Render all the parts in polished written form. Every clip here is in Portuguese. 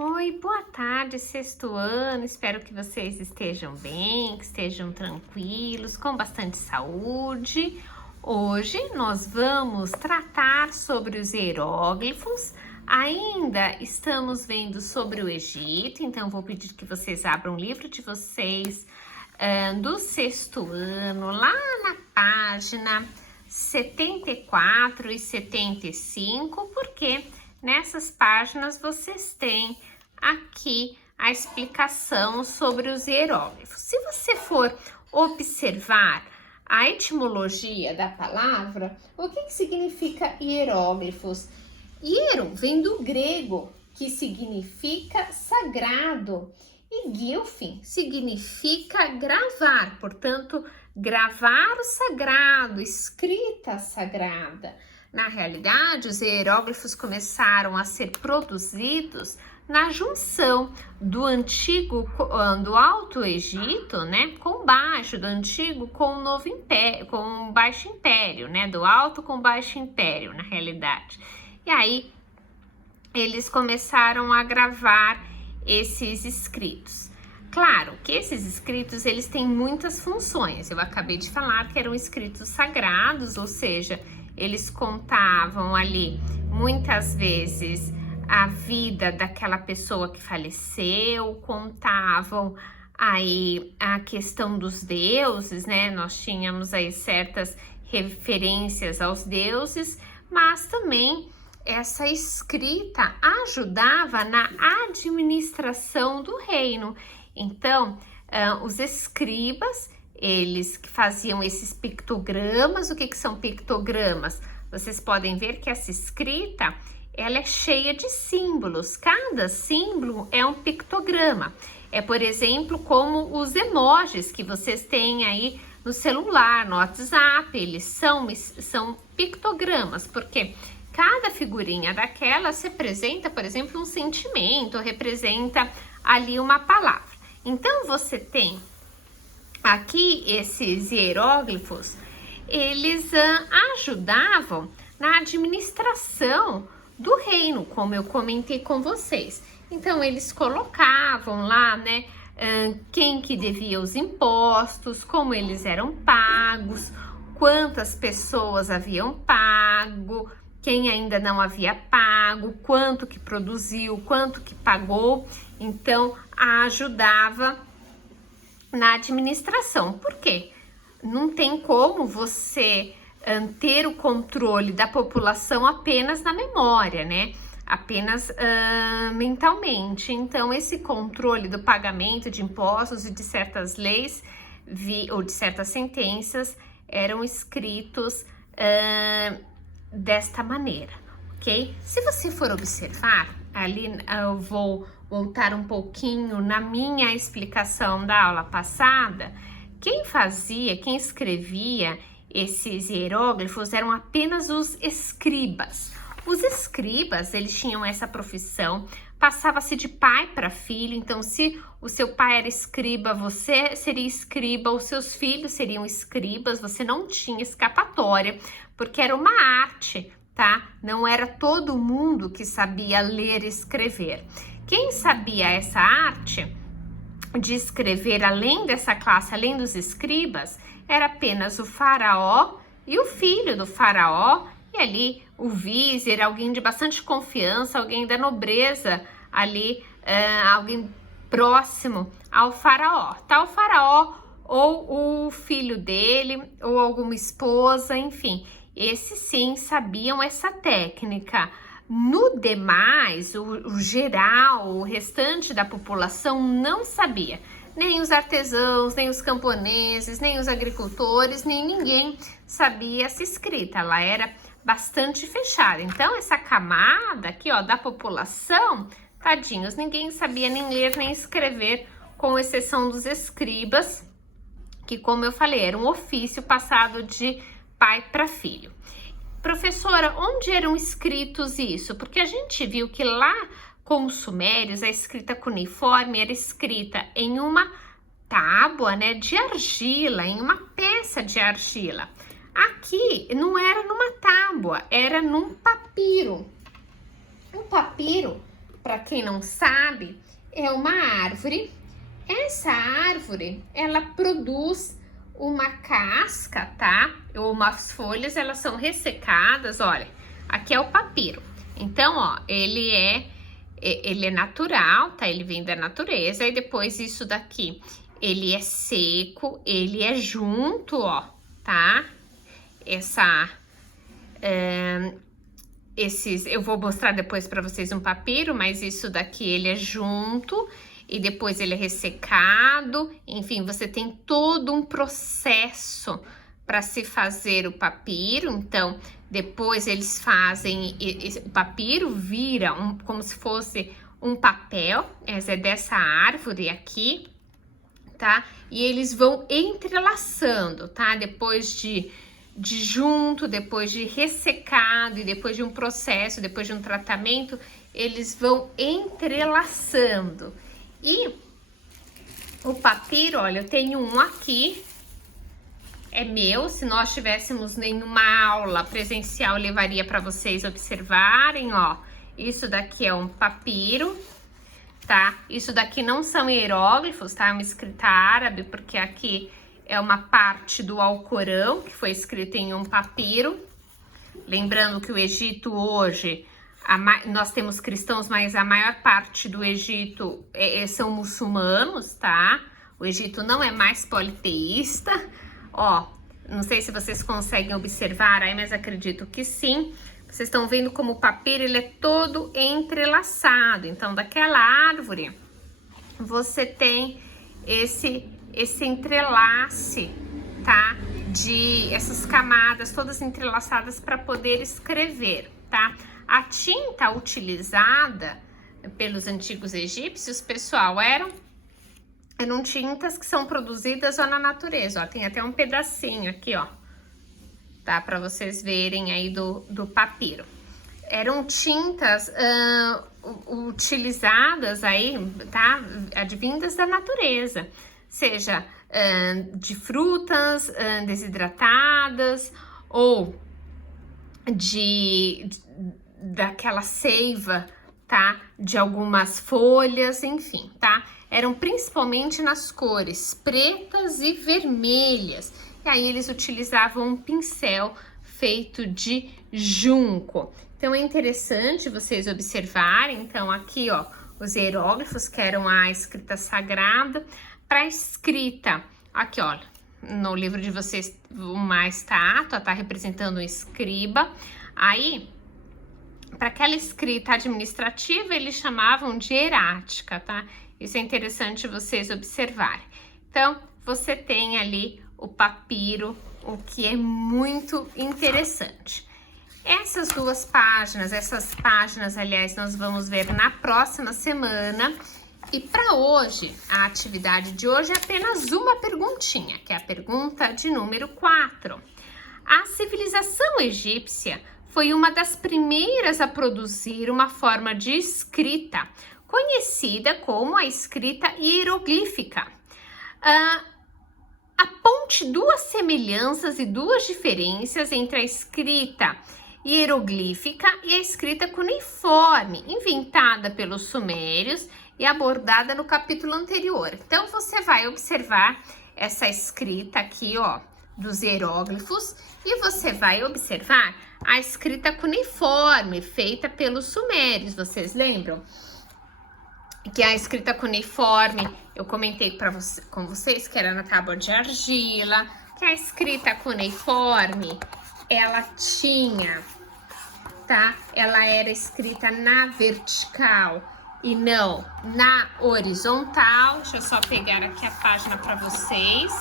Oi, boa tarde, sexto ano. Espero que vocês estejam bem, que estejam tranquilos, com bastante saúde. Hoje nós vamos tratar sobre os hieróglifos. Ainda estamos vendo sobre o Egito, então vou pedir que vocês abram o livro de vocês do sexto ano, lá na página 74 e 75, porque nessas páginas vocês têm aqui a explicação sobre os hieróglifos. Se você for observar a etimologia da palavra, o que significa hieróglifos? Hiero vem do grego, que significa sagrado, e gilfin significa gravar, portanto, gravar o sagrado, escrita sagrada. Na realidade, os hieróglifos começaram a ser produzidos na junção do antigo, do Alto Egito, né, com baixo, do antigo com o Novo Império, com o Baixo Império, né, do Alto com o Baixo Império, na realidade. E aí, eles começaram a gravar esses escritos. Claro que esses escritos, eles têm muitas funções. Eu acabei de falar que eram escritos sagrados, ou seja, eles contavam ali, muitas vezes, a vida daquela pessoa que faleceu, contavam aí a questão dos deuses, né? Nós tínhamos aí certas referências aos deuses, mas também essa escrita ajudava na administração do reino. Então, os escribas, eles que faziam esses pictogramas. O que são pictogramas? Vocês podem ver que essa escrita, ela é cheia de símbolos. Cada símbolo é um pictograma. É, por exemplo, como os emojis que vocês têm aí no celular, no WhatsApp. Eles são pictogramas, porque cada figurinha daquelas representa, por exemplo, um sentimento, representa ali uma palavra. Então, você tem aqui esses hieróglifos, eles ajudavam na administração do reino, como eu comentei com vocês. Então, eles colocavam lá, né, quem que devia os impostos, como eles eram pagos, quantas pessoas haviam pago, quem ainda não havia pago, quanto que produziu, quanto que pagou. Então, ajudava na administração. Por quê? Não tem como você ter o controle da população apenas na memória, né? Apenas mentalmente. Então, esse controle do pagamento de impostos e de certas leis ou de certas sentenças eram escritos desta maneira, ok? Se você for observar, ali eu vou voltar um pouquinho na minha explicação da aula passada. Quem escrevia esses hieróglifos eram apenas os escribas. Os escribas, eles tinham essa profissão, passava-se de pai para filho. Então, se o seu pai era escriba, você seria escriba, os seus filhos seriam escribas, você não tinha escapatória, porque era uma arte, tá? Não era todo mundo que sabia ler e escrever. Quem sabia essa arte de escrever, além dessa classe, além dos escribas, era apenas o faraó e o filho do faraó, e ali o vizir, alguém de bastante confiança, alguém da nobreza ali, alguém próximo ao faraó. Tá, o faraó ou o filho dele, ou alguma esposa, enfim, esses sim sabiam essa técnica. No demais, o geral, o restante da população não sabia. Nem os artesãos, nem os camponeses, nem os agricultores, nem ninguém sabia essa escrita. Ela era bastante fechada. Então, essa camada aqui, ó, da população, tadinhos, ninguém sabia nem ler nem escrever, com exceção dos escribas, que, como eu falei, era um ofício passado de pai para filho. Professora, onde eram escritos isso? Porque a gente viu que lá com os sumérios, a escrita cuneiforme era escrita em uma tábua, né, de argila, em uma peça de argila. Aqui não era numa tábua, era num papiro. Um papiro para quem não sabe, é uma árvore. Essa árvore, ela produz uma casca, tá? Ou umas folhas, elas são ressecadas, olha. Aqui é o papiro. Então, ó, ele é natural, tá? Ele vem da natureza. E depois isso daqui, ele é seco, ele é junto, ó, tá? Eu vou mostrar depois para vocês um papiro, mas isso daqui ele é junto e depois ele é ressecado. Enfim, você tem todo um processo para se fazer o papiro. Então, depois eles fazem, o papiro vira como se fosse um papel, essa é dessa árvore aqui, tá? E eles vão entrelaçando, tá? Depois de junto, depois de ressecado e depois de um processo, depois de um tratamento, eles vão entrelaçando. E o papiro, olha, eu tenho um aqui, é meu. Se nós tivéssemos nenhuma aula presencial, eu levaria para vocês observarem, ó. Isso daqui é um papiro, tá? Isso daqui não são hieróglifos, tá? É uma escrita árabe, porque aqui é uma parte do Alcorão, que foi escrito em um papiro. Lembrando que o Egito hoje, nós temos cristãos, mas a maior parte do Egito são muçulmanos, tá? O Egito não é mais politeísta. Ó, não sei se vocês conseguem observar aí, mas acredito que sim. Vocês estão vendo como o papiro, ele é todo entrelaçado. Então, daquela árvore, você tem esse entrelace, tá? De essas camadas todas entrelaçadas para poder escrever, tá? A tinta utilizada pelos antigos egípcios, pessoal, eram tintas que são produzidas ó, na natureza, ó. Tem até um pedacinho aqui, ó, tá? Para vocês verem aí do papiro. Eram tintas utilizadas aí, tá? Advindas da natureza, seja de frutas desidratadas ou daquela seiva, tá? De algumas folhas, enfim, tá? Eram principalmente nas cores pretas e vermelhas. E aí eles utilizavam um pincel feito de junco. Então é interessante vocês observarem. Então aqui, ó, os hieróglifos, que eram a escrita sagrada. Para escrita, aqui, ó, no livro de vocês, uma estátua tá representando um escriba. Aí, para aquela escrita administrativa, eles chamavam de hierática, tá? Isso é interessante vocês observarem. Então, você tem ali o papiro, o que é muito interessante. Essas páginas, aliás, nós vamos ver na próxima semana. E para hoje, a atividade de hoje é apenas uma perguntinha, que é a pergunta de número 4. A civilização egípcia foi uma das primeiras a produzir uma forma de escrita, conhecida como a escrita hieroglífica. Aponte duas semelhanças e duas diferenças entre a escrita hieroglífica e a escrita cuneiforme, inventada pelos sumérios e abordada no capítulo anterior. Então, você vai observar essa escrita aqui, ó, dos hieróglifos, e você vai observar a escrita cuneiforme, feita pelos sumérios. Vocês lembram? Que a escrita cuneiforme, eu comentei com vocês, que era na tábua de argila, que a escrita cuneiforme, ela tinha, tá? Ela era escrita na vertical e não na horizontal. Deixa eu só pegar aqui a página para vocês.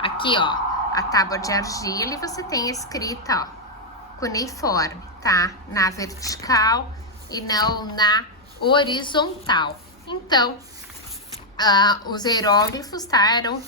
Aqui, ó, a tábua de argila, e você tem a escrita, ó, cuneiforme, tá? Na vertical e não na horizontal. Então, os hieróglifos, tá, eram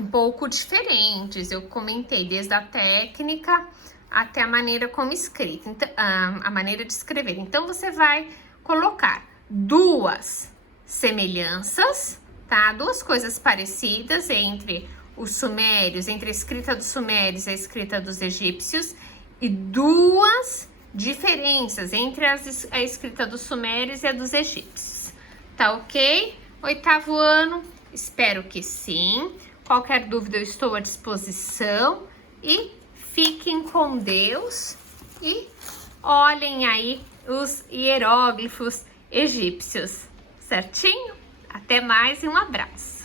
um pouco diferentes. Eu comentei desde a técnica até a maneira como escrita, então, a maneira de escrever. Então, você vai colocar duas semelhanças, tá? Duas coisas parecidas entre os sumérios, entre a escrita dos sumérios e a escrita dos egípcios, e duas diferenças entre a escrita dos sumérios e a dos egípcios. Tá ok? 8º ano, espero que sim. Qualquer dúvida eu estou à disposição e fiquem com Deus e olhem aí os hieróglifos egípcios, certinho? Até mais e um abraço!